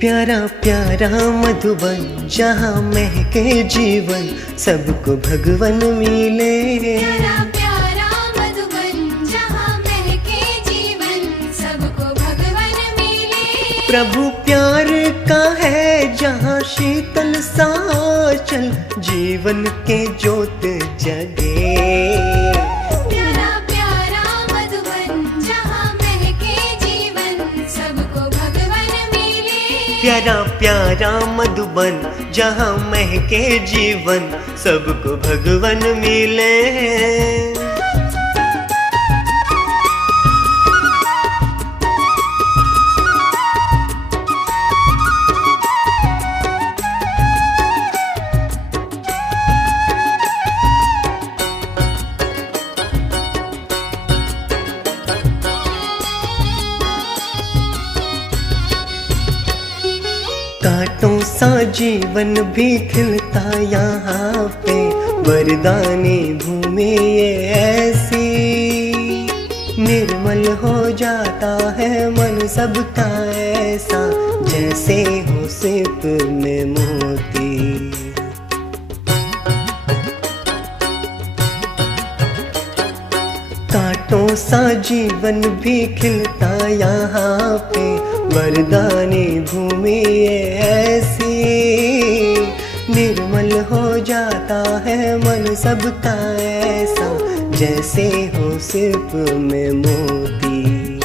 प्यारा प्यारा मधुबन जहाँ महके जीवन, सबको भगवन मिले। प्यारा प्यारा मधुबन जहाँ महके जीवन, सबको भगवन मिले। प्रभु प्यार का है जहाँ शीतल सांचल, जीवन के ज्योत जगे। प्यारा प्यारा मधुबन जहाँ महके जीवन, सबको भगवन मिले। प्यारा प्यारा मधुबन जहाँ महके जीवन, सबको भगवन मिले। कांटों सा जीवन भी खिलता यहाँ पे, वरदानी भूमि ये ऐसी। निर्मल हो जाता है मन सबका ऐसा, जैसे हो सिप में मोती। कांटों सा जीवन भी खिलता यहाँ पे, वरदानी भूमि ये ऐसी। निर्मल हो जाता है मन सबका ऐसा, जैसे हो सिर्फ में मोती।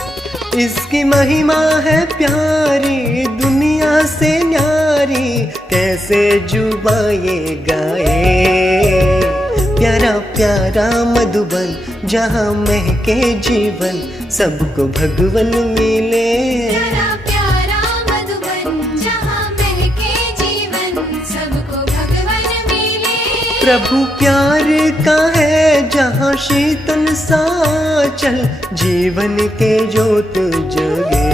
इसकी महिमा है प्यारी, दुनिया से न्यारी, कैसे जुबा ये गाए। प्यारा प्यारा मधुबन जहाँ महके जीवन, सबको भगवन मिले। प्यारा प्यारा मधुबन जहाँ महके जीवन, सबको भगवन मिले। प्रभु प्यार का है जहाँ शीतल सांचल, जीवन के ज्योत जगे।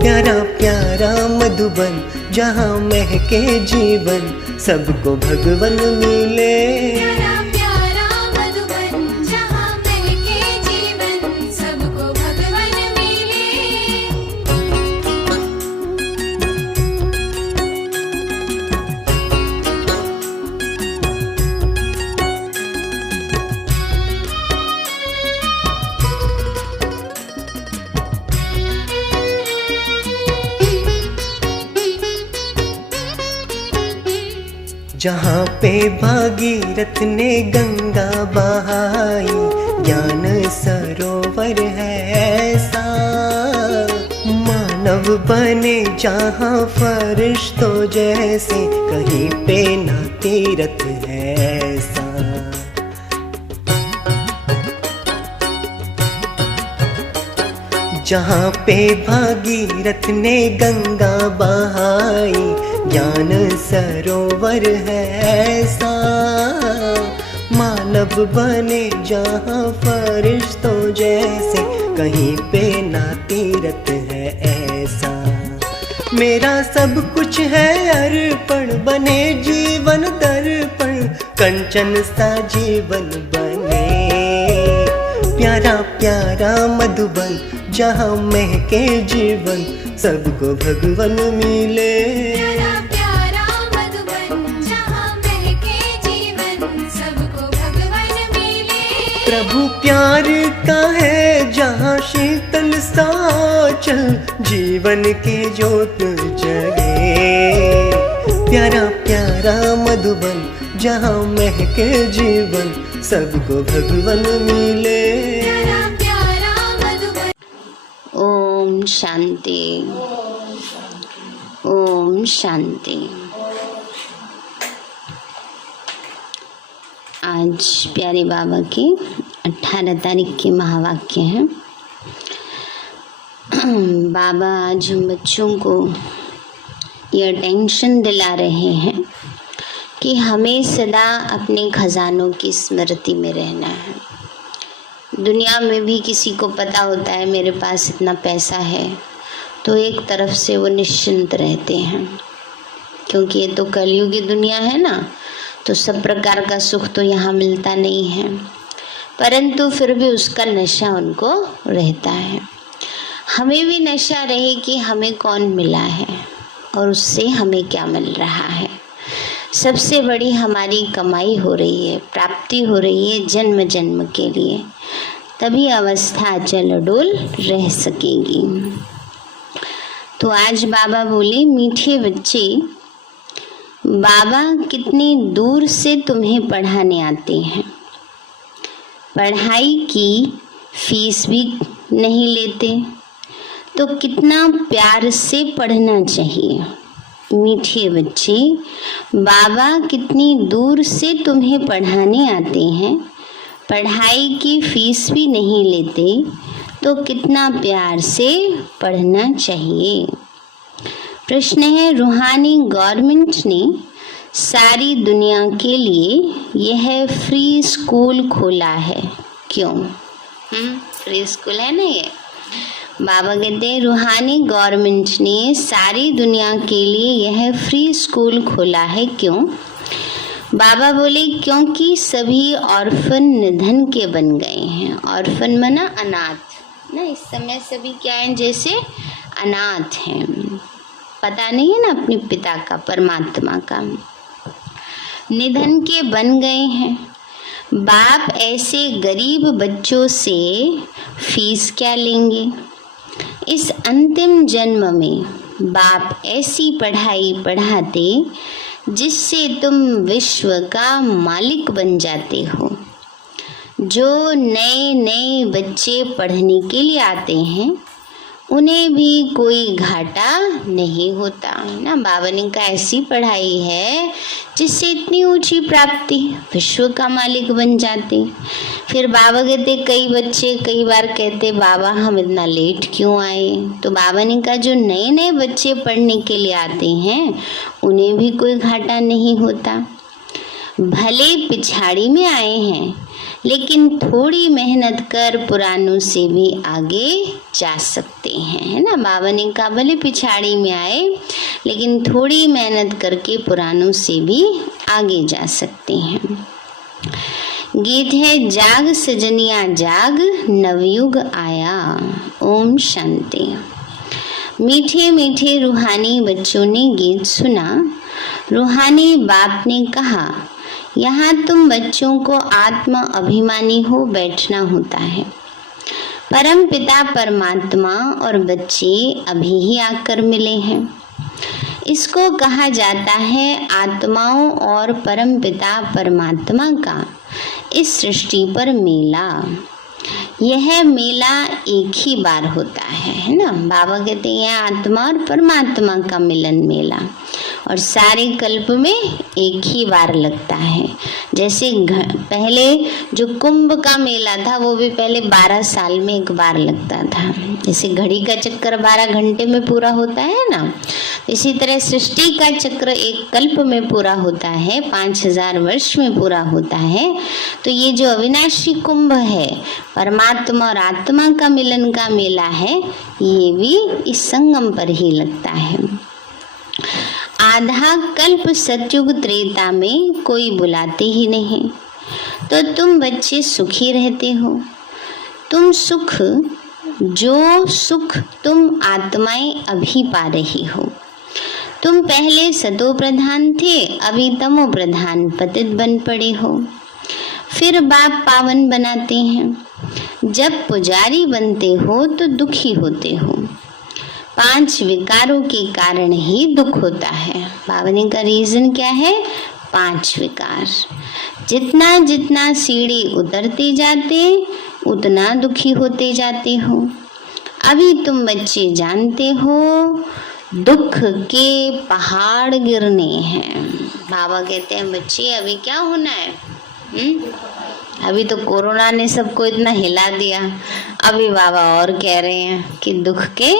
प्यारा प्यारा मधुबन जहाँ महके जीवन, सबको भगवन मिले। प्यारा प्यारा मधुबन जहाँ महके जीवन, सबको भगवन मिले। जहाँ पे भागीरथ ने गंगा बहाई, ज्ञान सरोवर है ऐसा। मानव बने जहाँ फरिश्तों जैसे, कहीं पे ना तीरथ है ऐसा। जहाँ पे भागीरथ ने गंगा बहाई, ज्ञान सरोवर है ऐसा। मानव बने जहाँ फरिश्तों जैसे, कहीं पे ना तीरथ है ऐसा। मेरा सब कुछ है अर्पण, बने जीवन दर्पण, कंचन सा जीवन बने। प्यारा प्यारा मधुबन जहाँ महके जीवन, सबको भगवन मिले। प्यारा प्यारा मधुबन जहाँ महके जीवन, सबको भगवन मिले। प्रभु प्यार का है जहाँ शीतल सांचल, जीवन के ज्योत जगे। प्यारा प्यारा मधुबन जहाँ महके जीवन, सबको भगवन मिले। प्यारा प्यारा मधुबन। ओम शांति, ओम शांति। आज प्यारे बाबा की 18 तारीख के महावाक्य हैं। बाबा आज हम बच्चों को यह टेंशन दिला रहे हैं कि हमें सदा अपने खजानों की स्मृति में रहना है। दुनिया में भी किसी को पता होता है मेरे पास इतना पैसा है, तो एक तरफ से वो निश्चिंत रहते हैं, क्योंकि ये तो कलयुगी दुनिया है ना, तो सब प्रकार का सुख तो यहाँ मिलता नहीं है, परंतु फिर भी उसका नशा उनको रहता है। हमें भी नशा रहे कि हमें कौन मिला है और उससे हमें क्या मिल रहा है। सबसे बड़ी हमारी कमाई हो रही है, प्राप्ति हो रही है जन्म जन्म के लिए, तभी अवस्था अचल अडोल रह सकेगी। तो आज बाबा बोले, मीठे बच्चे, बाबा कितनी दूर से तुम्हें पढ़ाने आते हैं। पढ़ाई की फीस भी नहीं लेते, तो कितना प्यार से पढ़ना चाहिए। मीठे बच्चे, बाबा कितनी दूर से तुम्हें पढ़ाने आते हैं, पढ़ाई की फीस भी नहीं लेते, तो कितना प्यार से पढ़ना चाहिए। प्रश्न है, रूहानी गवर्नमेंट ने सारी दुनिया के लिए यह फ्री स्कूल खोला है, क्यों? फ्री स्कूल है ना ये। बाबा कहते हैं रूहानी गवर्नमेंट ने सारी दुनिया के लिए यह फ्री स्कूल खोला है, क्यों? बाबा बोले, क्योंकि सभी ऑर्फन निधन के बन गए हैं। ऑर्फन माना अनाथ ना, इस समय सभी क्या हैं, जैसे अनाथ हैं, पता नहीं है ना अपने पिता का, परमात्मा का। निधन के बन गए हैं। बाप ऐसे गरीब बच्चों से फीस क्या लेंगे। इस अंतिम जन्म में बाप ऐसी पढ़ाई पढ़ाते जिससे तुम विश्व का मालिक बन जाते हो। जो नए नए बच्चे पढ़ने के लिए आते हैं उन्हें भी कोई घाटा नहीं होता ना। बाबा ने कहा ऐसी पढ़ाई है जिससे इतनी ऊंची प्राप्ति, विश्व का मालिक बन जाते। फिर बाबा कहते, कई बच्चे कई बार कहते, बाबा हम इतना लेट क्यों आए। तो बाबा ने कहा जो नए नए बच्चे पढ़ने के लिए आते हैं उन्हें भी कोई घाटा नहीं होता। भले पिछाड़ी में आए हैं लेकिन थोड़ी मेहनत कर पुरानों से भी आगे जा सकते हैं, है ना। बाबा ने कहा भले पिछाड़ी में आए लेकिन थोड़ी मेहनत करके पुरानों से भी आगे जा सकते हैं। गीत है, जाग सजनिया जाग नवयुग आया। ओम शांति। मीठे मीठे रूहानी बच्चों ने गीत सुना। रूहानी बाप ने कहा, यहाँ तुम बच्चों को आत्म अभिमानी हो बैठना होता है। परम पिता परमात्मा और बच्चे अभी ही आकर मिले हैं। इसको कहा जाता है आत्माओं और परम पिता परमात्मा का इस सृष्टि पर मेला। यह मेला एक ही बार होता है ना। बाबा कहते हैं आत्मा और परमात्मा का मिलन मेला, और सारे कल्प में एक ही बार लगता है। जैसे पहले जो कुंभ का मेला था वो भी पहले 12 साल में एक बार लगता था। जैसे घड़ी का चक्कर 12 घंटे में पूरा होता है ना, इसी तरह सृष्टि का चक्र एक कल्प में पूरा होता है, 5000 वर्ष में पूरा होता है। तो ये जो अविनाशी कुंभ है, परमात्मा और आत्मा का मिलन का मेला है, ये भी इस संगम पर ही लगता है। आधा कल्प सतयुग त्रेता में कोई बुलाते ही नहीं, तो तुम बच्चे सुखी रहते हो। तुम सुख, जो सुख तुम आत्माएं अभी पा रही हो। तुम पहले सतो प्रधान थे, अभी तमो प्रधान पतित बन पड़े हो। फिर बाप पावन बनाते हैं। जब पुजारी बनते हो तो दुखी होते हो। 5 विकारों के कारण ही दुख होता है। बाबा का रीजन क्या है? 5 विकार। जितना जितना सीढ़ी उतरते जाते उतना दुखी होते जाते हो। अभी तुम बच्चे जानते हो दुख के पहाड़ गिरने हैं। बाबा कहते हैं बच्चे अभी क्या होना है? अभी तो कोरोना ने सबको इतना हिला दिया। अभी बाबा और कह रहे हैं कि दुख के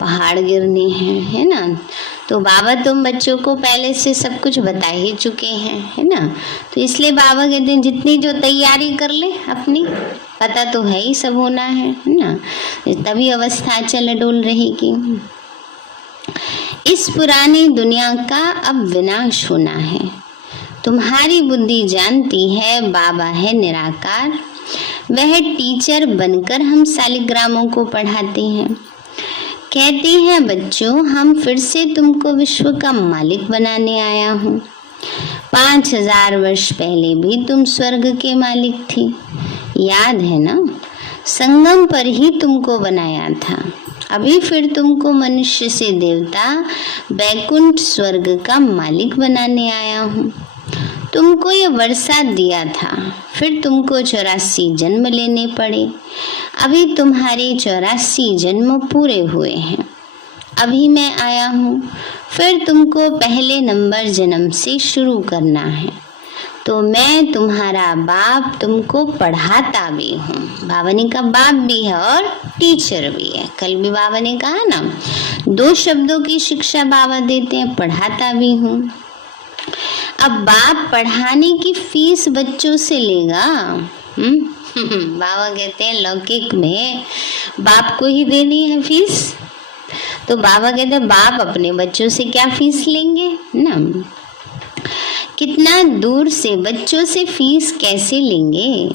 पहाड़ गिरने हैं, है ना। तो बाबा तुम बच्चों को पहले से सब कुछ बता ही चुके हैं, है ना। तो इसलिए बाबा कहते हैं जितनी जो तैयारी कर ले अपनी, पता तो है ही सब होना है ना, तभी अवस्था चल डोल रहेगी। इस पुरानी दुनिया का अब विनाश होना है। तुम्हारी बुद्धि जानती है बाबा है निराकार। वह टीचर बनकर हम शालिग्रामों को पढ़ाते हैं। कहते हैं बच्चों, हम फिर से तुमको विश्व का मालिक बनाने आया हूँ। 5000 वर्ष पहले भी तुम स्वर्ग के मालिक थे, याद है ना? संगम पर ही तुमको बनाया था। अभी फिर तुमको मनुष्य से देवता, बैकुंठ स्वर्ग का मालिक बनाने आया हूँ। तुमको ये वर्षा दिया था, फिर तुमको 84 जन्म लेने पड़े। अभी तुम्हारे 84 जन्म पूरे हुए हैं। अभी मैं आया हूँ, फिर तुमको पहले नंबर जन्म से शुरू करना है। तो मैं तुम्हारा बाप तुमको पढ़ाता भी हूँ। बाबा ने कहा बाप भी है और टीचर भी है। कल भी बाबा ने कहा ना, 2 शब्दों की शिक्षा बाबा देते हैं, पढ़ाता भी हूँ। अब बाप पढ़ाने की फीस बच्चों से लेगा। बाबा कहते हैं लौकिक में बाप को ही देनी है फीस, तो बाबा कहते हैं बाप अपने बच्चों से क्या फीस लेंगे ना। कितना दूर से बच्चों से फीस कैसे लेंगे?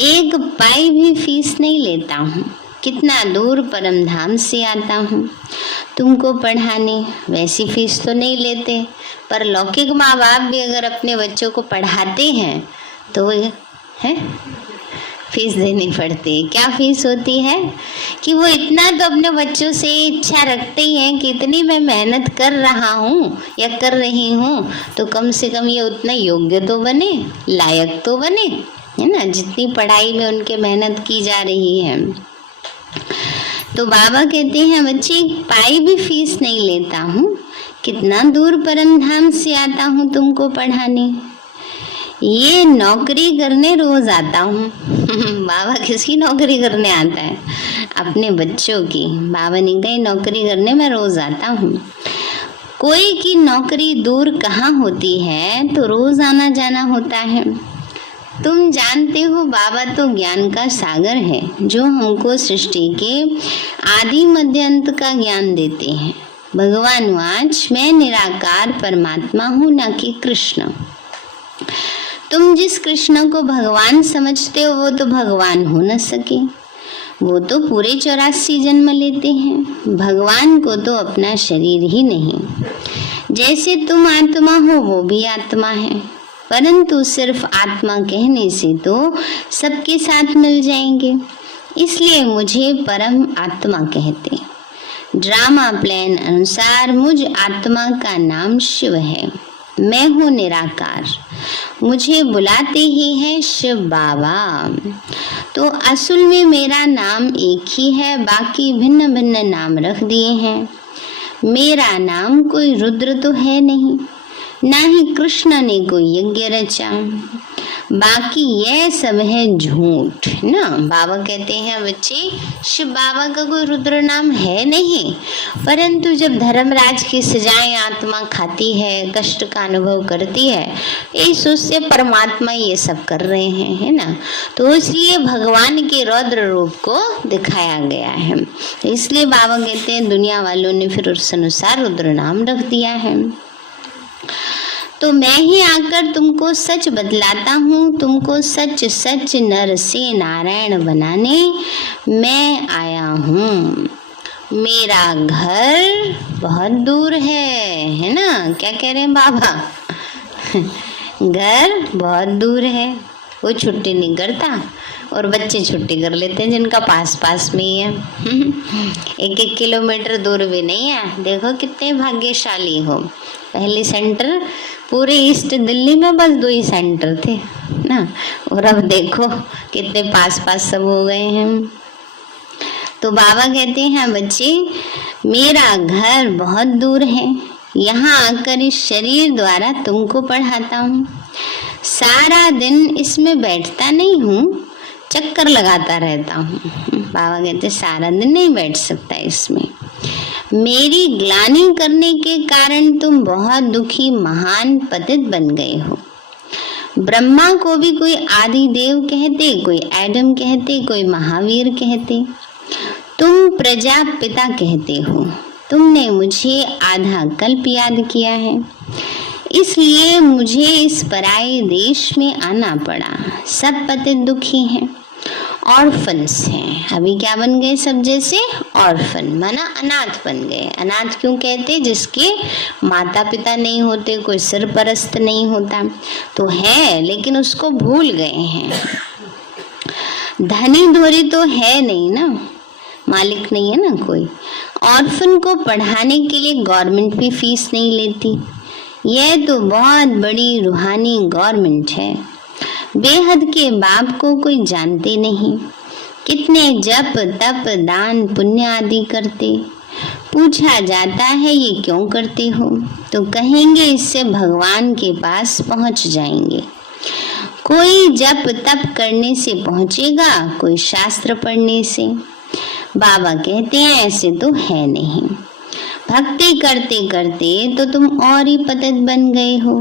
1 पाई भी फीस नहीं लेता हूँ। कितना दूर परम धाम से आता हूँ तुमको पढ़ाने, वैसी फीस तो नहीं लेते। पर लौकिक माँ बाप भी अगर अपने बच्चों को पढ़ाते हैं तो वो है फीस देनी पड़ती है। क्या फीस होती है कि वो इतना तो अपने बच्चों से इच्छा रखते ही हैं कि इतनी मैं मेहनत कर रहा हूँ या कर रही हूँ तो कम से कम ये उतना योग्य तो बने, लायक तो बने, है ना, जितनी पढ़ाई में उनके मेहनत की जा रही है। तो बाबा कहते हैं बच्चे 1 पाई भी फीस नहीं लेता हूँ। कितना दूर परम धाम से आता हूँ तुमको पढ़ाने। ये नौकरी करने रोज आता हूँ। बाबा किसकी नौकरी करने आता है? अपने बच्चों की। बाबा ने कही नौकरी करने में रोज आता हूँ। कोई की नौकरी दूर कहाँ होती है तो रोज आना जाना होता है। तुम जानते हो बाबा तो ज्ञान का सागर है जो हमको सृष्टि के आदि मध्य अंत का ज्ञान देते हैं। भगवान वाच मैं निराकार परमात्मा हूँ, न कि कृष्ण। तुम जिस कृष्ण को भगवान समझते हो वो तो भगवान हो न सके। वो तो पूरे 84 जन्म लेते हैं। भगवान को तो अपना शरीर ही नहीं। जैसे तुम आत्मा हो वो भी आत्मा है, परंतु सिर्फ आत्मा कहने से तो सबके साथ मिल जाएंगे। इसलिए मुझे परम आत्मा कहते। ड्रामा प्लान अनुसार मुझ आत्मा का नाम शिव है। मैं हूँ निराकार। मुझे बुलाते ही है शिव बाबा। तो असल में मेरा नाम एक ही है, बाकी भिन्न भिन्न नाम रख दिए हैं। मेरा नाम कोई रुद्र तो है नहीं, ना ही कृष्ण ने कोई यज्ञ रचा। बाकी यह सब है झूठ ना। बाबा कहते हैं बच्चे शिव बाबा का कोई रुद्र नाम है नहीं, परंतु जब धर्मराज की सजाएं आत्मा खाती है, कष्ट का अनुभव करती है, ये सोचते परमात्मा ये सब कर रहे हैं, है ना। तो इसलिए भगवान के रौद्र रूप को दिखाया गया है। इसलिए बाबा कहते हैं दुनिया वालों ने फिर उस अनुसार रुद्र नाम रख दिया है। तो मैं ही आकर तुमको सच बतलाता हूँ। तुमको सच सच नर से नारायण बनाने मैं आया हूँ। मेरा घर बहुत दूर है ना। क्या कह रहे हैं बाबा? घर बहुत दूर है। वो छुट्टी नहीं करता और बच्चे छुट्टी कर लेते हैं जिनका पास पास में ही है। 1-1 किलोमीटर दूर भी नहीं है। देखो कितने भाग्यशाली हो। पहले सेंटर पूरे ईस्ट दिल्ली में बस 2 ही सेंटर थे ना, और अब देखो कितने पास पास सब हो गए हैं। तो बाबा कहते हैं बच्चे मेरा घर बहुत दूर है। यहाँ आकर इस शरीर द्वारा तुमको पढ़ाता हूँ। सारा दिन इसमें बैठता नहीं हूँ, चक्कर लगाता रहता हूँ। बाबा कहते सारा दिन नहीं बैठ सकता इसमें। मेरी ग्लानि करने के कारण तुम बहुत दुखी महान पतित बन गए हो। ब्रह्मा को भी कोई आदि देव कहते, कोई एडम कहते, कोई महावीर कहते। तुम प्रजापिता कहते हो। तुमने मुझे आधा कल्प याद किया है, इसलिए मुझे इस पराये देश में आना पड़ा। सब पतित दुखी हैं ऑर्फन्स हैं। अभी क्या बन गए सब जैसे ऑर्फन, माना अनाथ बन गए। अनाथ क्यों कहते? जिसके माता पिता नहीं होते, कोई सरपरस्त नहीं होता, तो है लेकिन उसको भूल गए हैं। धनी धोरी तो है नहीं ना, मालिक नहीं है ना कोई। ऑर्फन को पढ़ाने के लिए गवर्नमेंट भी फीस नहीं लेती। यह तो बहुत बड़ी रूहानी गवर्नमेंट है। बेहद के बाप को कोई जानते नहीं, कितने जप तप दान पुण्य आदि करते। पूछा जाता है ये क्यों करते हो, तो कहेंगे इससे भगवान के पास पहुंच जाएंगे। कोई जप तप करने से पहुंचेगा, कोई शास्त्र पढ़ने से। बाबा कहते हैं ऐसे तो है नहीं। भक्ति करते करते तो तुम और ही पतित बन गए हो,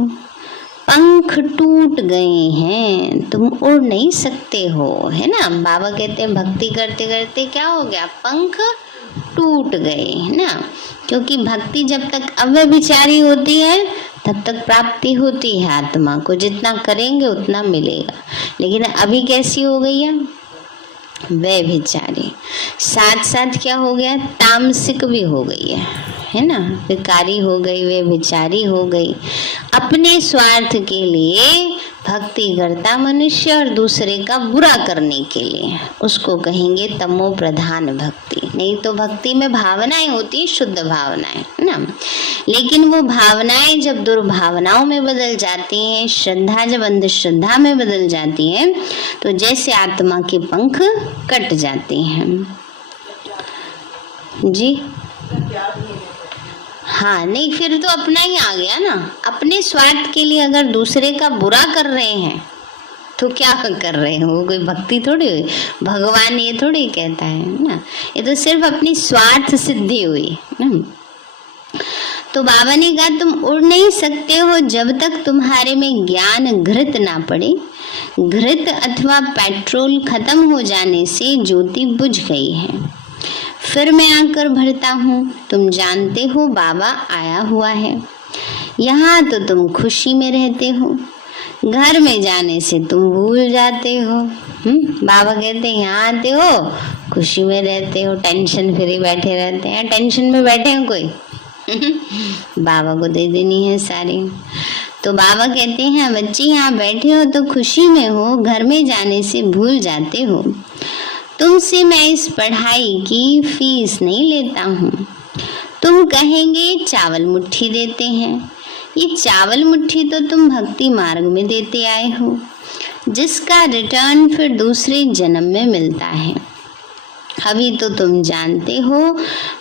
पंख टूट गए हैं, तुम उड़ नहीं सकते हो, है ना। बाबा कहते हैं भक्ति करते करते क्या हो गया, पंख टूट गए, है ना। क्योंकि भक्ति जब तक अव्यभिचारी होती है तब तक प्राप्ति होती है आत्मा को, जितना करेंगे उतना मिलेगा। लेकिन अभी कैसी हो गई है, व्यभिचारी, साथ साथ क्या हो गया, तामसिक भी हो गई है ना। विकारी हो गई, व्यभिचारी हो गई। अपने स्वार्थ के लिए भक्ति करता मनुष्य और दूसरे का बुरा करने के लिए, उसको कहेंगे तमो प्रधान भक्ति। नहीं तो भक्ति में भावनाएं होती, शुद्ध भावनाएं, है ना। लेकिन वो भावनाएं जब दुर्भावनाओं में बदल जाती हैं, श्रद्धा जब अंधश्रद्धा में बदल जाती है, तो जैसे आत्मा के पंख कट जाते हैं। जी हाँ, नहीं फिर तो अपना ही आ गया ना। अपने स्वार्थ के लिए अगर दूसरे का बुरा कर रहे हैं तो क्या कर रहे हैं, वो कोई भक्ति थोड़ी हुई। भगवान ये थोड़ी कहता है ना, ये तो सिर्फ अपनी स्वार्थ सिद्धि हुई ना। तो बाबा ने कहा तुम उड़ नहीं सकते हो जब तक तुम्हारे में ज्ञान घृत ना पड़े। घृत अथवा पेट्रोल खत्म हो जाने से ज्योति बुझ गई है, फिर मैं आकर भरता हूँ। तुम जानते हो बाबा आया हुआ है। यहाँ तो तुम खुशी में रहते हो, घर में जाने से तुम भूल जाते हो। बाबा कहते हैं यहाँ आते हो, खुशी में रहते हो, टेंशन फ्री बैठे रहते हैं। टेंशन में बैठे हैं कोई बाबा को दे देनी है सारी। तो बाबा कहते हैं बच्चे यहाँ बैठे हो तो खुशी में हो, घर में जाने से भूल जाते हो। तुमसे मैं इस पढ़ाई की फीस नहीं लेता हूँ। तुम कहेंगे चावल मुट्ठी देते हैं। ये चावल मुट्ठी तो तुम भक्ति मार्ग में देते आए हो, जिसका रिटर्न फिर दूसरे जन्म में मिलता है। अभी तो तुम जानते हो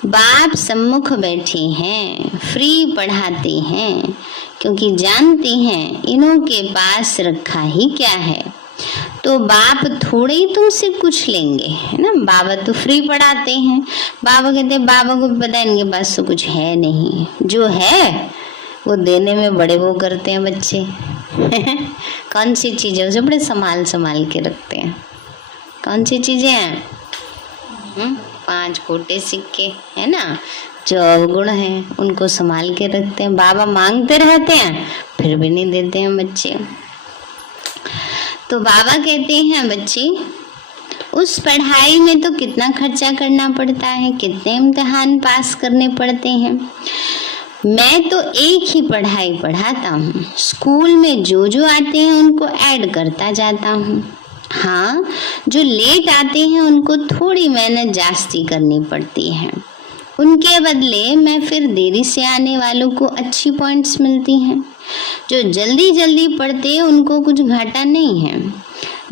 बाप सम्मुख बैठे हैं, फ्री पढ़ाते हैं, क्योंकि जानते हैं इन्हों के पास रखा ही क्या है। तो बाप थोड़े ही तुमसे कुछ लेंगे, है ना। बाबा तो फ्री पढ़ाते हैं। बाबा कहते हैं बाबा को पता है इनके पास तो कुछ है नहीं, जो है वो देने में बड़े वो करते हैं बच्चे कौन सी चीजें उसे बड़े संभाल संभाल के रखते हैं। कौन सी चीजें हैं, 5 खोटे सिक्के, है ना, जो अवगुण हैं उनको संभाल के रखते हैं। बाबा मांगते रहते हैं फिर भी नहीं देते हैं बच्चे। तो बाबा कहते हैं बच्चे उस पढ़ाई में तो कितना खर्चा करना पड़ता है, कितने इम्तिहान पास करने पड़ते हैं। मैं तो एक ही पढ़ाई पढ़ाता हूँ, स्कूल में जो जो आते हैं उनको ऐड करता जाता हूँ। हाँ, जो लेट आते हैं उनको थोड़ी मेहनत जास्ती करनी पड़ती है, उनके बदले मैं फिर देरी से आने वालों को अच्छी पॉइंट्स मिलती हैं। जो जल्दी जल्दी पढ़ते हैं उनको कुछ घाटा नहीं है।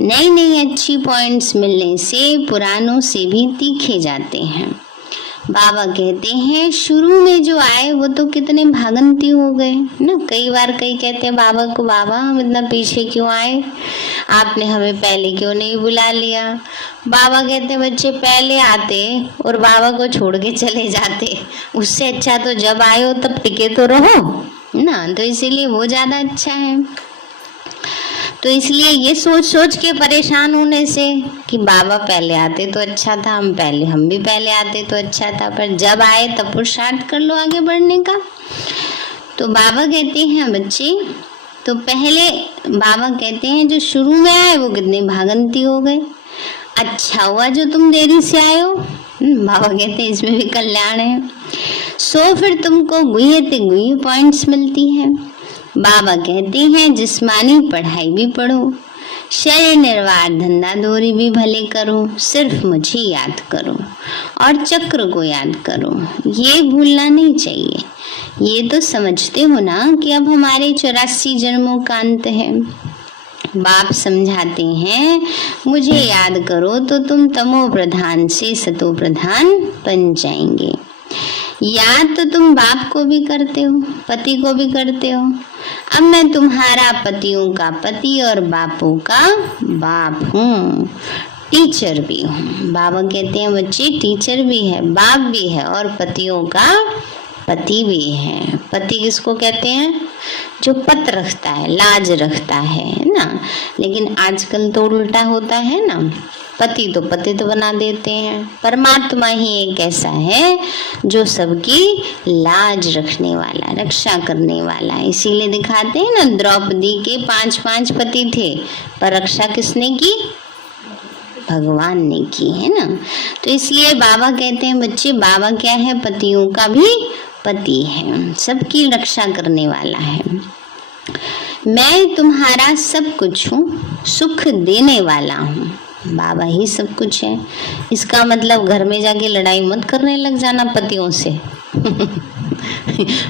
नई नई अच्छी पॉइंट्स मिलने से पुरानों से भी तीखे जाते हैं। बाबा कहते हैं शुरू में जो आए वो तो कितने भागंती हो गए ना। कई बार कई कहते हैं बाबा को, बाबा हम इतना पीछे क्यों आए, आपने हमें पहले क्यों नहीं बुला लिया। बाबा कहते हैं बच्चे पहले आते और बाबा को छोड़ के चले जाते, उससे अच्छा तो जब आए हो तब टिके तो रहो ना। तो इसीलिए वो ज्यादा अच्छा है। तो इसलिए ये सोच सोच के परेशान होने से कि बाबा पहले आते तो अच्छा था, हम भी पहले आते तो अच्छा था, पर जब आए तब पुरुषार्थ कर लो आगे बढ़ने का। तो बाबा कहते हैं बच्चे, तो पहले बाबा कहते हैं जो शुरू में आए वो कितने भागंती हो गए, अच्छा हुआ जो तुम देरी से आए हो। बाबा कहते हैं इसमें भी कल्याण है। सो फिर तुमको गुह्य ते गुह्य पॉइंट्स मिलती हैं। बाबा कहते हैं जिस्मानी पढ़ाई भी पढ़ो, शरीर निर्वाह धंधा दोरी भी भले करो, सिर्फ मुझे याद करो और चक्र को याद करो। ये भूलना नहीं चाहिए। ये तो समझते हो ना कि अब हमारे 84 जन्मों का अंत है। बाप समझाते हैं मुझे याद करो तो तुम तमो प्रधान से सतो प्रधान बन जाएंगे। याद तो तुम बाप को भी करते हो, पति को भी करते हो। अब मैं तुम्हारा पतियों का पति और बापों का बाप हूँ, टीचर भी हूँ। बाबा कहते हैं बच्चे टीचर भी है, बाप भी है और पतियों का पति भी है। पति किसको कहते हैं? जो पत रखता है, लाज रखता है ना। लेकिन आजकल तो उल्टा होता है ना, पति तो पतित बना देते हैं। परमात्मा ही एक ऐसा है जो सबकी लाज रखने वाला, रक्षा करने वाला। इसीलिए दिखाते हैं ना, द्रौपदी के 5 पति थे, पर रक्षा किसने की? भगवान ने की, है ना। तो इसलिए बाबा कहते हैं बच्चे, बाबा क्या है? पतियों का भी पति है, सबकी रक्षा करने वाला है। मैं तुम्हारा सब कुछ हूँ, सुख देने वाला हूँ। बाबा ही सब कुछ है। इसका मतलब घर में जाके लड़ाई मत करने लग जाना पतियों से।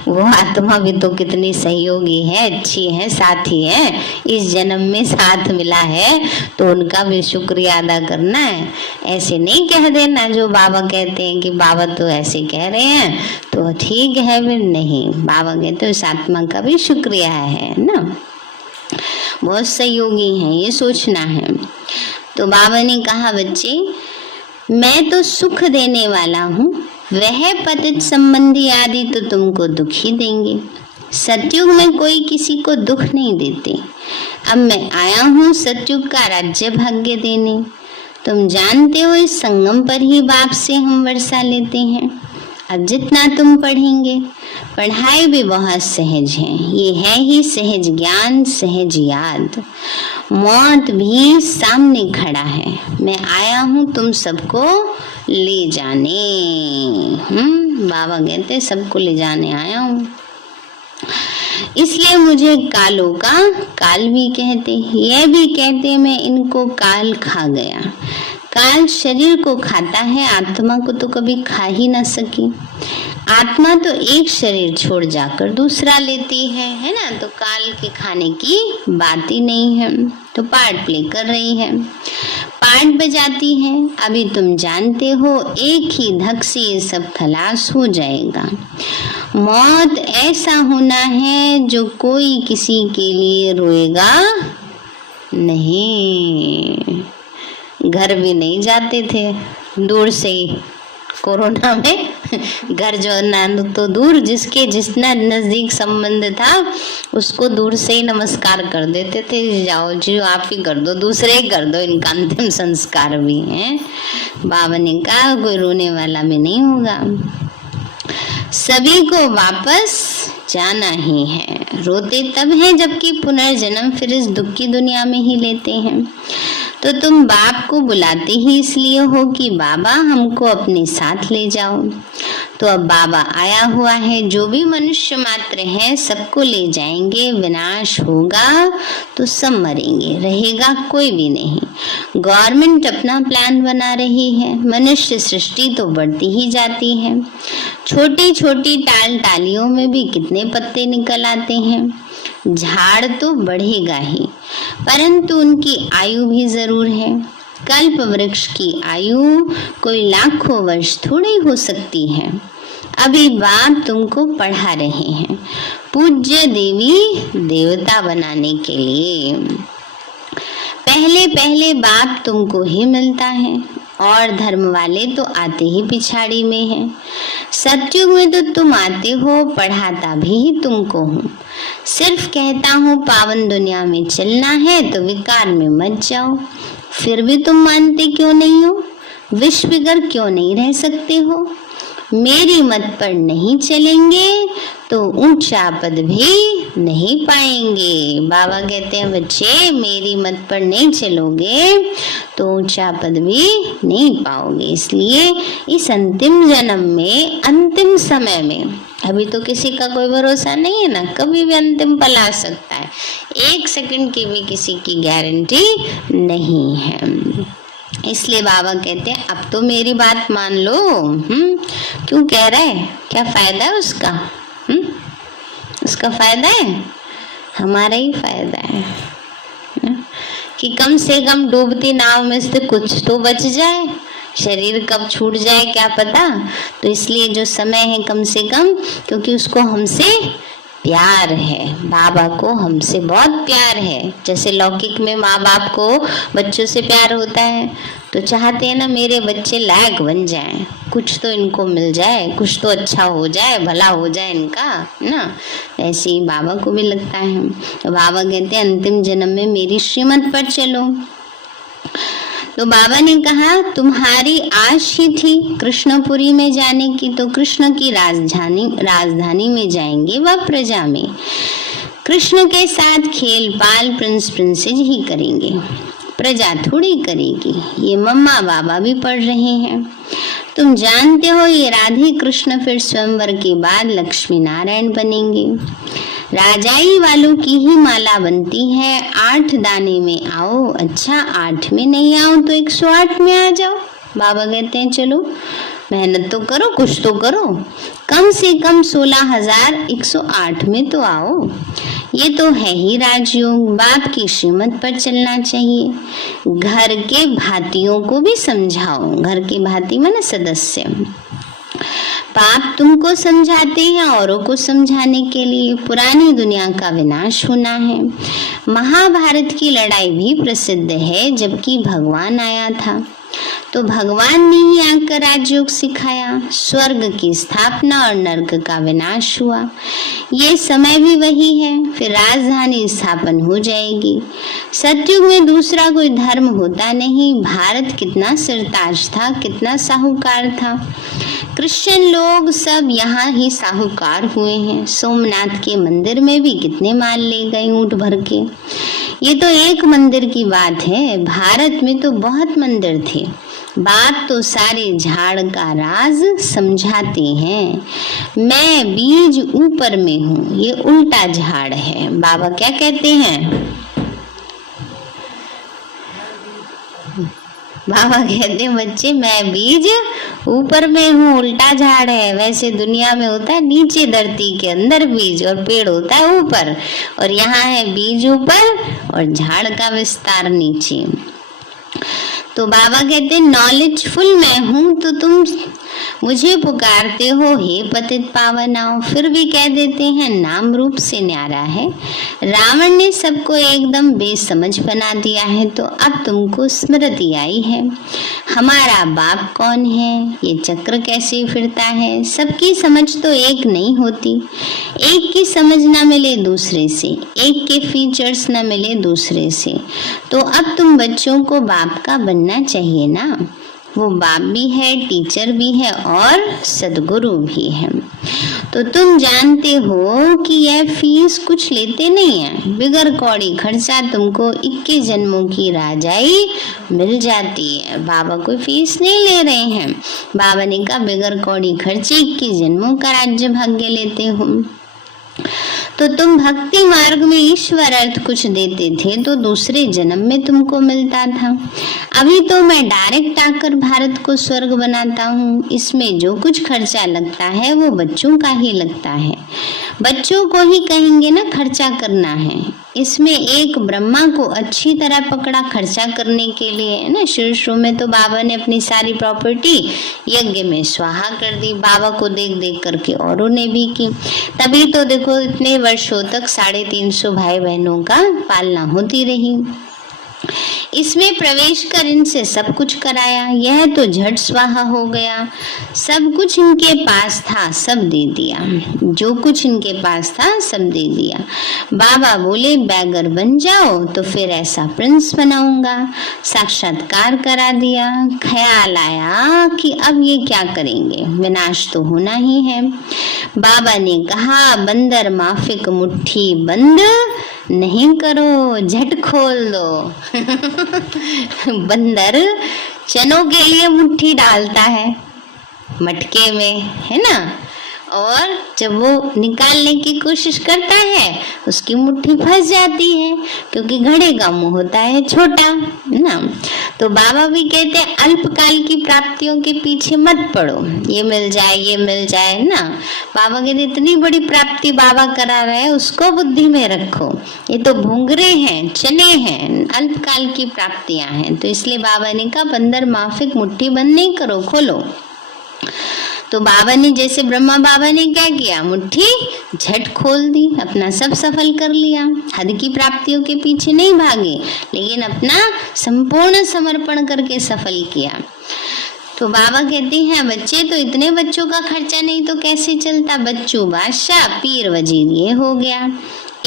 वो आत्मा भी तो कितनी सहयोगी है, अच्छी है, साथी है। इस जन्म में साथ मिला है तो उनका भी शुक्रिया अदा करना है। ऐसे नहीं कह देना जो बाबा कहते हैं कि बाबा तो ऐसे कह रहे हैं तो ठीक है, फिर नहीं। बाबा कहते हैं इस आत्मा का भी शुक्रिया है ना, बहुत सहयोगी है, ये सोचना है। तो बाबा ने कहा बच्चे, मैं तो सुख देने वाला हूँ, वह पतित संबंधी आदि तो तुमको दुख ही देंगे। सतयुग में कोई किसी को दुख नहीं देते। अब मैं आया हूँ सतयुग का राज्य भाग्य देने। तुम जानते हो इस संगम पर ही बाप से हम वर्षा लेते हैं। अब जितना तुम पढ़ेंगे, पढ़ाई भी बहुत सहज है। ये है ही सहज ज्ञान, सहज याद। मौत भी सामने खड़ा है। मैं आया हूँ तुम सबको ले जाने। बाबा कहते सबको ले जाने आया हूँ। इसलिए मुझे कालों का काल भी कहते, यह भी कहते मैं इनको काल खा गया। काल शरीर को खाता है, आत्मा को तो कभी खा ही ना सकी। आत्मा तो एक शरीर छोड़ जाकर दूसरा लेती है ना। तो काल के खाने की बात ही नहीं है। तो पार्ट प्ले कर रही है, पार्ट बजाती है। अभी तुम जानते हो एक ही धक से ये सब खलास हो जाएगा। मौत ऐसा होना है जो कोई किसी के लिए रोएगा नहीं। घर भी नहीं जाते थे, दूर से ही कोरोना में घर जो ना तो दूर, जिसके जितना नजदीक संबंध था उसको दूर से ही नमस्कार कर देते थे। जाओ जी आप ही कर दो, दूसरे ही कर दो, इनका अंतिम संस्कार भी है। बाबा ने कहा कोई रोने वाला भी नहीं होगा, सभी को वापस जाना ही है। रोते तब है जबकि पुनर्जन्म फिर इस दुख की दुनिया में ही लेते हैं। तो तुम बाप को बुलाते ही इसलिए हो कि बाबा हमको अपने साथ ले जाओ। तो अब बाबा आया हुआ है, जो भी मनुष्य मात्र है सबको ले जाएंगे। विनाश होगा तो सब मरेंगे, रहेगा कोई भी नहीं। गवर्नमेंट अपना प्लान बना रही है, मनुष्य सृष्टि तो बढ़ती ही जाती है। छोटी छोटी टाल टालियों में भी कितने पत्ते निकल आते हैं। झाड़ तो बढ़ेगा ही, परंतु उनकी आयु भी जरूर है। कल्प वृक्ष की आयु कोई लाखों वर्ष थोड़ी हो सकती है। अभी बाप तुमको पढ़ा रहे हैं पूज्य देवी देवता बनाने के लिए। पहले पहले बाप तुमको ही मिलता है और धर्म वाले तो आते ही पिछाड़ी में हैं। सतयुग में तो तुम आते हो, पढ़ाता भी तुमको हूँ। सिर्फ कहता हूँ पावन दुनिया में चलना है तो विकार में मत जाओ। फिर भी तुम मानते क्यों नहीं हो? विष बिगर क्यों नहीं रह सकते हो? मेरी मत पर नहीं चलेंगे तो ऊंचा पद भी नहीं पाएंगे। बाबा कहते हैं बच्चे मेरी मत पर नहीं चलोगे तो ऊंचा पद भी नहीं पाओगे। इसलिए इस अंतिम जन्म में, अंतिम समय में, अभी तो किसी का कोई भरोसा नहीं है ना, कभी भी अंतिम पल आ सकता है, 1 सेकंड की भी किसी की गारंटी नहीं है। इसलिए बाबा कहते हैं अब तो मेरी बात मान लो। क्यों कह रहा है, क्या फायदा है उसका? उसका फायदा है, हमारा ही फायदा है कि कम से कम डूबती नाव में से कुछ तो बच जाए। शरीर कब छूट जाए क्या पता। तो इसलिए जो समय है कम से कम, क्योंकि उसको हमसे प्यार है, बाबा को हमसे बहुत प्यार है। जैसे लौकिक में माँ बाप को बच्चों से प्यार होता है तो चाहते हैं ना मेरे बच्चे लायक बन जाएं, कुछ तो इनको मिल जाए, कुछ तो अच्छा हो जाए, भला हो जाए इनका ना। ऐसे ही बाबा को भी लगता है। तो बाबा कहते हैं अंतिम जन्म में मेरी श्रीमत पर चलो। तो बाबा ने कहा तुम्हारी आश ही थी कृष्णपुरी में जाने की, तो कृष्ण की राजधानी में जाएंगे वह प्रजा में। कृष्ण के साथ खेल पाल प्रिंस प्रिंसेस ही करेंगे, प्रजा थोड़ी करेगी। ये मम्मा बाबा भी पढ़ रहे हैं। तुम जानते हो ये राधे कृष्ण फिर स्वयंवर के बाद लक्ष्मी नारायण बनेंगे। राजाई वालों की ही माला बनती है। 8 दाने में आओ, अच्छा 8 में नहीं आओ तो 108 में आ जाओ। बाबा कहते हैं चलो मेहनत तो करो, कुछ तो करो, कम से कम 16,108 में तो आओ। ये तो है ही राजयोग, बाप की श्रीमत पर चलना चाहिए। घर के भातियों को भी समझाओ। घर के भाती माने सदस्य। बाप तुमको समझाते हैं औरों को समझाने के लिए। पुरानी दुनिया का विनाश होना है। महाभारत की लड़ाई भी प्रसिद्ध है, जबकि भगवान आया था तो भगवान ने ही आकर राजयोग सिखाया। स्वर्ग की स्थापना और नरक का विनाश हुआ। ये समय भी वही है, फिर राजधानी स्थापन हो जाएगी। सतयुग में दूसरा कोई धर्म होता नहीं। भारत कितना सिरताज था, कितना साहूकार था। क्रिश्चियन लोग सब यहाँ ही साहूकार हुए हैं। सोमनाथ के मंदिर में भी कितने माल ले गए ऊंट भर के। ये तो एक मंदिर की बात है, भारत में तो बहुत मंदिर थे। बात तो सारे झाड़ का राज समझाते हैं। मैं बीज ऊपर में हूँ, ये उल्टा झाड़ है। बाबा क्या कहते हैं? बाबा कहते हैं बच्चे मैं बीज ऊपर में हूँ, उल्टा झाड़ है। वैसे दुनिया में होता है नीचे धरती के अंदर बीज और पेड़ होता है ऊपर, और यहाँ है बीज ऊपर और झाड़ का विस्तार नीचे। तो बाबा कहते हैं नॉलेजफुल मैं हूँ तो तुम मुझे पुकारते हो हे पतित पावन आओ। फिर भी कह देते हैं नाम रूप से न्यारा है। रावण ने सबको एकदम बेसमझ बना दिया है, तो अब तुमको स्मृति आई है। हमारा बाप कौन है, ये चक्र कैसे फिरता है। सबकी समझ तो एक नहीं होती। एक की समझ ना मिले दूसरे से, एक के फीचर्स ना मिले दूसरे से। तो अब तुम बच्चों को बाप का बनना चाहिए ना। वो बाप भी है, टीचर भी है और सदगुरु भी है। तो तुम जानते हो कि यह फीस कुछ लेते नहीं है। बिगर कौड़ी खर्चा तुमको 21 जन्मों की राजाई मिल जाती है। बाबा कोई फीस नहीं ले रहे हैं। बाबा ने कहा बिगर कौड़ी खर्चे 21 जन्मों का राज्य भाग्य लेते हो। तो तुम भक्ति मार्ग में ईश्वर अर्थ कुछ देते थे तो दूसरे जन्म में तुमको मिलता था। अभी तो मैं डायरेक्ट आकर भारत को स्वर्ग बनाता हूँ। इसमें जो कुछ खर्चा लगता है वो बच्चों का ही लगता है। बच्चों को ही कहेंगे ना खर्चा करना है। इसमें एक ब्रह्मा को अच्छी तरह पकड़ा खर्चा करने के लिए, है ना। शुरू में तो बाबा ने अपनी सारी प्रॉपर्टी यज्ञ में स्वाहा कर दी। बाबा को देख देख करके औरों ने भी की। तभी तो देखो इतने वर्षों तक 350 भाई बहनों का पालना होती रही। इसमें प्रवेश कर इनसे सब कुछ कराया, यह तो झट स्वाहा हो गया। सब कुछ इनके पास था सब दे दिया, जो कुछ इनके पास था सब दे दिया। बाबा बोले बैगर बन जाओ तो फिर ऐसा प्रिंस बनाऊंगा। साक्षात्कार करा दिया। ख्याल आया कि अब ये क्या करेंगे, विनाश तो होना ही है। बाबा ने कहा बंदर माफिक मुट्ठी बंद नहीं करो, झट खोल दो। बंदर चनों के लिए मुट्ठी डालता है मटके में, है ना, और जब वो निकालने की कोशिश करता है उसकी मुट्ठी फंस जाती है, क्योंकि घड़े का मुंह होता है छोटा, है ना। तो बाबा भी कहते हैं अल्पकाल की प्राप्तियों के पीछे मत पड़ो, ये मिल जाए ये मिल जाए ना। बाबा कहते इतनी बड़ी प्राप्ति बाबा करा रहे हैं, उसको बुद्धि में रखो। ये तो भूंगरे हैं, चने हैं, अल्पकाल की प्राप्तियां हैं। तो इसलिए बाबा ने कहा बंदर माफिक मुट्ठी बंद नहीं करो, खोलो। तो बाबा ने जैसे ब्रह्मा बाबा ने क्या किया, मुट्ठी झट खोल दी, अपना सब सफल कर लिया। हद की प्राप्तियों के पीछे नहीं भागे, लेकिन अपना संपूर्ण समर्पण करके सफल किया। तो बाबा कहते हैं बच्चे तो इतने बच्चों का खर्चा नहीं तो कैसे चलता, बच्चों बादशाह पीर वजीर ये हो गया।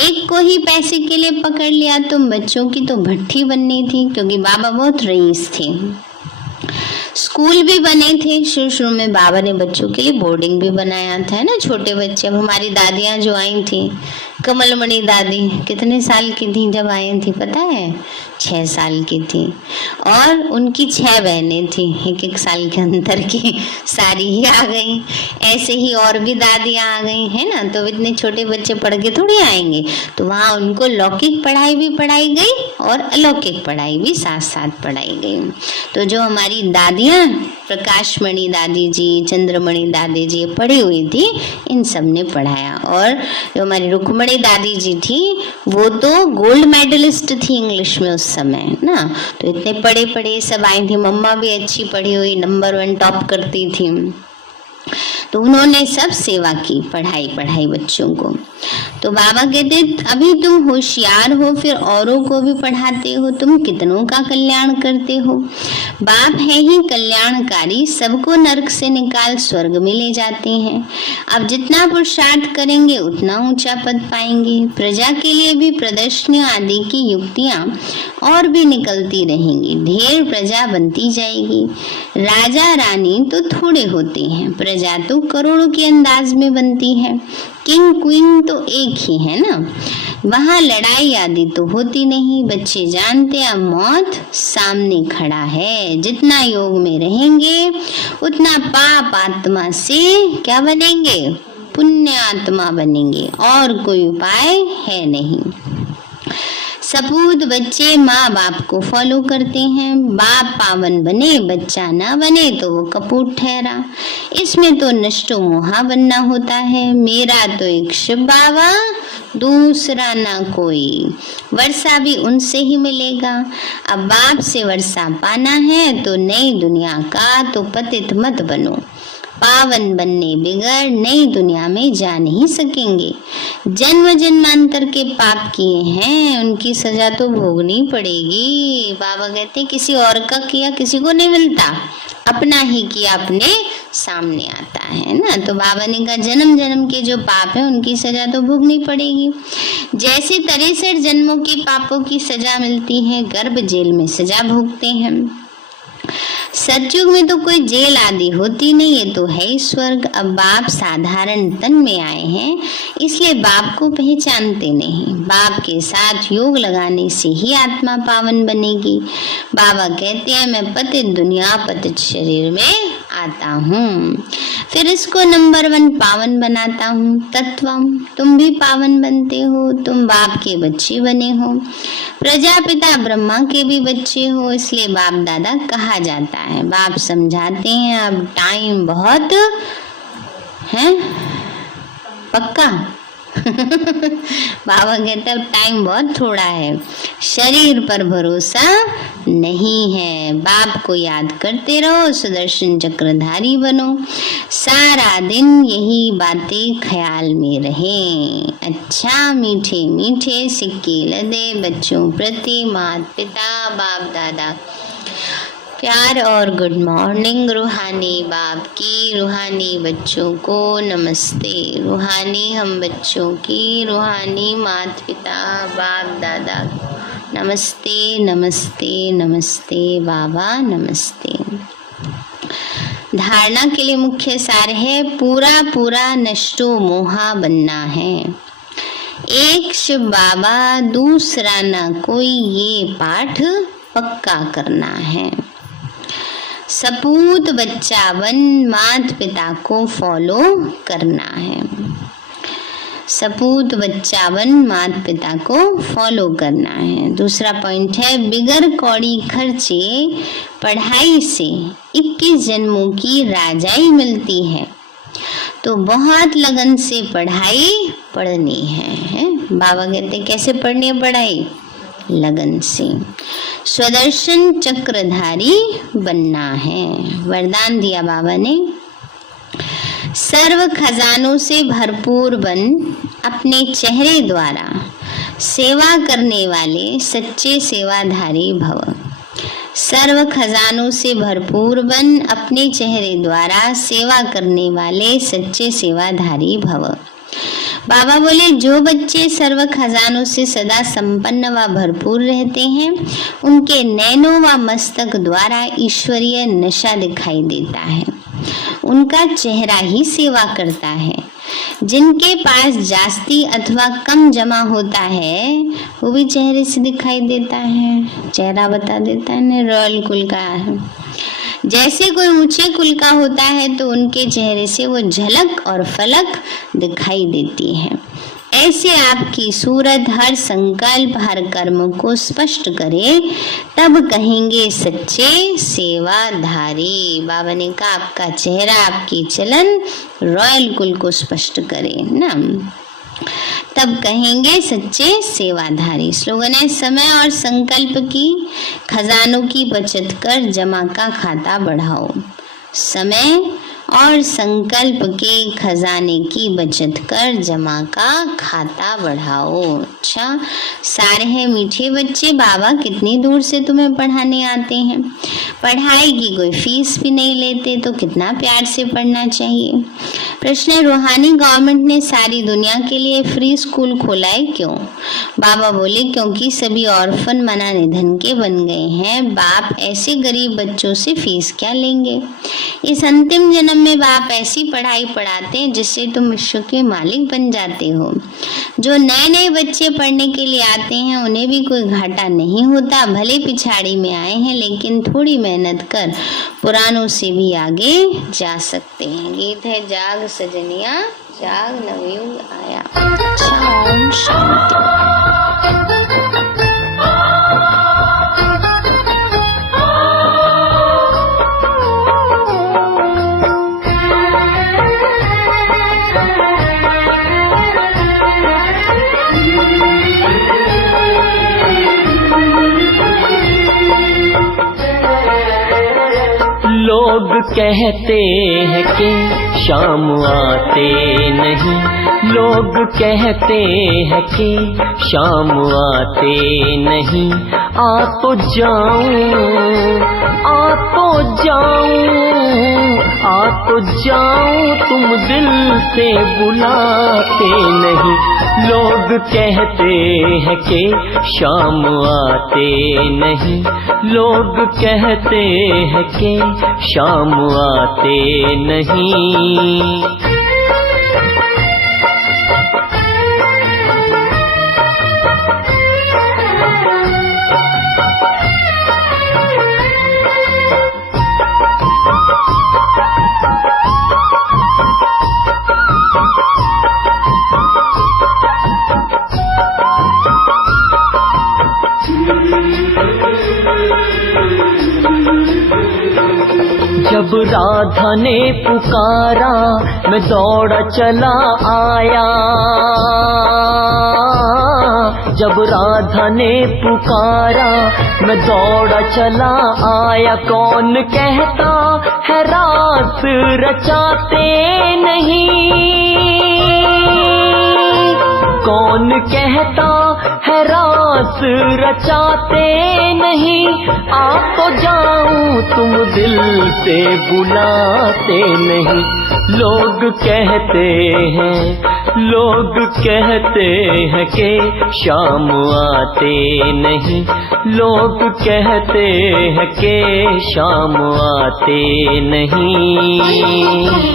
एक को ही पैसे के लिए पकड़ लिया, तुम बच्चों की तो भट्ठी बननी थी, क्योंकि बाबा बहुत रईस थे। स्कूल भी बने थे, शुरू में बाबा ने बच्चों के लिए बोर्डिंग भी बनाया था, है ना, छोटे बच्चे। अब हमारी दादियाँ जो आई थी, कमलमणि दादी कितने साल की थी जब आई थी पता है, 6 साल की थी, और उनकी 6 बहनें थी, 1-1 साल के अंतर की, सारी ही आ गई। ऐसे ही और भी दादियाँ आ गई, है ना। तो इतने छोटे बच्चे पढ़ के थोड़ी आएंगे, तो वहाँ उनको लौकिक पढ़ाई भी पढ़ाई गई और अलौकिक पढ़ाई भी साथ साथ पढ़ाई गई। तो जो हमारी दादियाँ प्रकाशमणि दादी जी, चंद्रमणि दादी जी पढ़ी हुई थी, इन सब ने पढ़ाया। और जो हमारी रुक्मणी दादी जी थी वो तो गोल्ड मेडलिस्ट थी इंग्लिश में उस समय ना। तो इतने पढ़े पढ़े सब आई थी। मम्मा भी अच्छी पढ़ी हुई, नंबर 1 टॉप करती थी। तो उन्होंने सब सेवा की, पढ़ाई बच्चों को। तो बाबा कहते अभी तुम होशियार हो, फिर औरों को भी पढ़ाते हो, तुम कितनों का कल्याण करते हो। बाप है ही कल्याणकारी, सबको नरक से निकाल स्वर्ग में ले जाते हैं। अब जितना पुरुषार्थ करेंगे उतना ऊंचा पद पाएंगे। प्रजा के लिए भी प्रदर्शनियों आदि की युक्तियां और भी निकलती रहेंगी, ढेर प्रजा बनती जाएगी। राजा रानी तो थोड़े होते हैं, प्रजा तो करोड़ों के अंदाज में बनती है। किंग क्वीन तो एक ही है ना। वहाँ लड़ाई आदि तो होती नहीं। बच्चे जानते हैं मौत सामने खड़ा है। जितना योग में रहेंगे उतना पाप आत्मा से क्या बनेंगे, पुण्य आत्मा बनेंगे, और कोई उपाय है नहीं। सपूत बच्चे माँ बाप को फॉलो करते हैं। बाप पावन बने, बच्चा ना बने तो वो कपूत ठहरा। इसमें तो नष्टो मोहा बनना होता है। मेरा तो एक शिव बाबा, दूसरा ना कोई। वर्षा भी उनसे ही मिलेगा। अब बाप से वर्षा पाना है तो नई दुनिया का तो पतित मत बनो। पावन बनने बिगड़ नई दुनिया में जा नहीं सकेंगे। जन्म जन्मांतर के पाप किए हैं, उनकी सजा तो भोगनी पड़ेगी। बाबा कहते किसी और का किया किसी को नहीं मिलता, अपना ही किया अपने सामने आता है ना। तो बाबा ने कहा जन्म जन्म के जो पाप है उनकी सजा तो भोगनी पड़ेगी। जैसे 63 जन्मों के पापों की सजा मिलती है, गर्भ जेल में सजा भोगते हैं। सतयुग में तो कोई जेल आदि होती नहीं, ये तो है ही स्वर्ग। अब बाप साधारण तन में आए हैं, इसलिए बाप को पहचानते नहीं। बाप के साथ योग लगाने से ही आत्मा पावन बनेगी। बाबा कहते हैं मैं पतित दुनिया पतित शरीर में आता हूँ, फिर इसको नंबर 1 पावन बनाता हूँ। तत्वम, तुम भी पावन बनते हो, तुम बाप के बच्चे बने हो, प्रजापिता ब्रह्मा के भी बच्चे हो, इसलिए बाप दादा कहा जाता है। बाप समझाते हैं अब टाइम बहुत है पक्का, बाबा कहते अब टाइम बहुत थोड़ा है, शरीर पर भरोसा नहीं है। बाप को याद करते रहो, सुदर्शन चक्रधारी बनो, सारा दिन यही बातें ख्याल में रहें। अच्छा मीठे मीठे सिक्के लदे बच्चों प्रति माता पिता बाप दादा प्यार और गुड मॉर्निंग। रूहानी बाप की रूहानी बच्चों को नमस्ते। रूहानी हम बच्चों की रूहानी माता पिता बाप दादा नमस्ते नमस्ते नमस्ते बाबा नमस्ते। धारणा के लिए मुख्य सार है पूरा पूरा नष्टो मोहा बनना है। एक शिव बाबा दूसरा ना कोई, ये पाठ पक्का करना है। सपूत बच्चा बन माता पिता को फॉलो करना है। सपूत बच्चा बन माता पिता को फॉलो करना है। दूसरा पॉइंट है बिगर कौड़ी खर्चे पढ़ाई से 21 जन्मों की राजाई मिलती है, तो बहुत लगन से पढ़ाई पढ़नी है। बाबा कहते कैसे पढ़नी है पढ़ाई? लगन से। स्वदर्शन चक्रधारी बनना है। वरदान दिया बाबा ने, सर्व खजानों से भरपूर बन अपने चेहरे द्वारा सेवा करने वाले सच्चे सेवाधारी भव। सर्व खजानों से भरपूर बन अपने चेहरे द्वारा सेवा करने वाले सच्चे सेवाधारी भव। बाबा बोले जो बच्चे सर्व खजानों से सदा संपन्न व भरपूर रहते हैं, उनके नैनों व मस्तक द्वारा ईश्वरीय नशा दिखाई देता है, उनका चेहरा ही सेवा करता है। जिनके पास जास्ती अथवा कम जमा होता है, वो भी चेहरे से दिखाई देता है, चेहरा बता देता है न रॉयल कुल का है। जैसे कोई ऊंचे कुल का होता है तो उनके चेहरे से वो झलक और फलक दिखाई देती है। ऐसे आपकी सूरत हर संकल्प हर कर्म को स्पष्ट करे, तब कहेंगे सच्चे सेवाधारी। बाबा ने कहा आपका चेहरा आपकी चलन रॉयल कुल को स्पष्ट करे ना, तब कहेंगे सच्चे सेवाधारी। स्लोगन है समय और संकल्प की खजानों की बचत कर जमा का खाता बढ़ाओ। समय और संकल्प के खजाने की बचत कर जमा का खाता बढ़ाओ। अच्छा सारे हैं मीठे बच्चे, बाबा कितनी दूर से तुम्हें पढ़ाने आते हैं, पढ़ाई की कोई फीस भी नहीं लेते, तो कितना प्यार से पढ़ना चाहिए। प्रश्न है रूहानी गवर्नमेंट ने सारी दुनिया के लिए फ्री स्कूल खोला है, क्यों? बाबा बोले क्योंकि सभी ऑर्फन मना निधन के बन गए हैं, बाप ऐसे गरीब बच्चों से फीस क्या लेंगे। इस अंतिम जन्म में बाप ऐसी पढ़ाई पढ़ाते हैं जिससे तुम विश्व के मालिक बन जाते हो। जो नए नए बच्चे पढ़ने के लिए आते हैं उन्हें भी कोई घाटा नहीं होता, भले पिछाड़ी में आए हैं लेकिन थोड़ी मेहनत कर पुरानों से भी आगे जा सकते हैं। गीत है जाग सजनिया जाग नवयुग आया। अच्छा ओम शांति। लोग कहते हैं कि शाम आते नहीं, लोग कहते हैं कि शाम आते नहीं। आ तो जाऊं आ तो जाऊं आ तो जाऊं तुम दिल से बुलाते नहीं। लोग कहते हैं कि शाम आते नहीं, लोग कहते हैं कि शाम आते नहीं। जब राधा ने पुकारा मैं दौड़ा चला आया, जब राधा ने पुकारा मैं दौड़ा चला आया। कौन कहता है रास रचाते नहीं, कौन कहता है रास रचाते नहीं। आ तो जाऊं तुम दिल से बुलाते नहीं। लोग कहते हैं, लोग कहते हैं कि शाम आते नहीं, लोग कहते हैं कि शाम आते नहीं।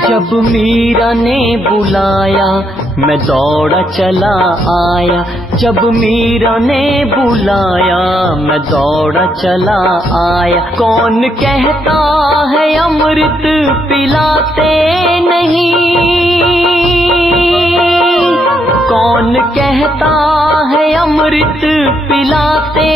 जब मीरा ने बुलाया मैं दौड़ा चला आया, जब मीरा ने बुलाया मैं दौड़ा चला आया। कौन कहता है अमृत पिलाते नहीं, कौन कहता है अमृत पिलाते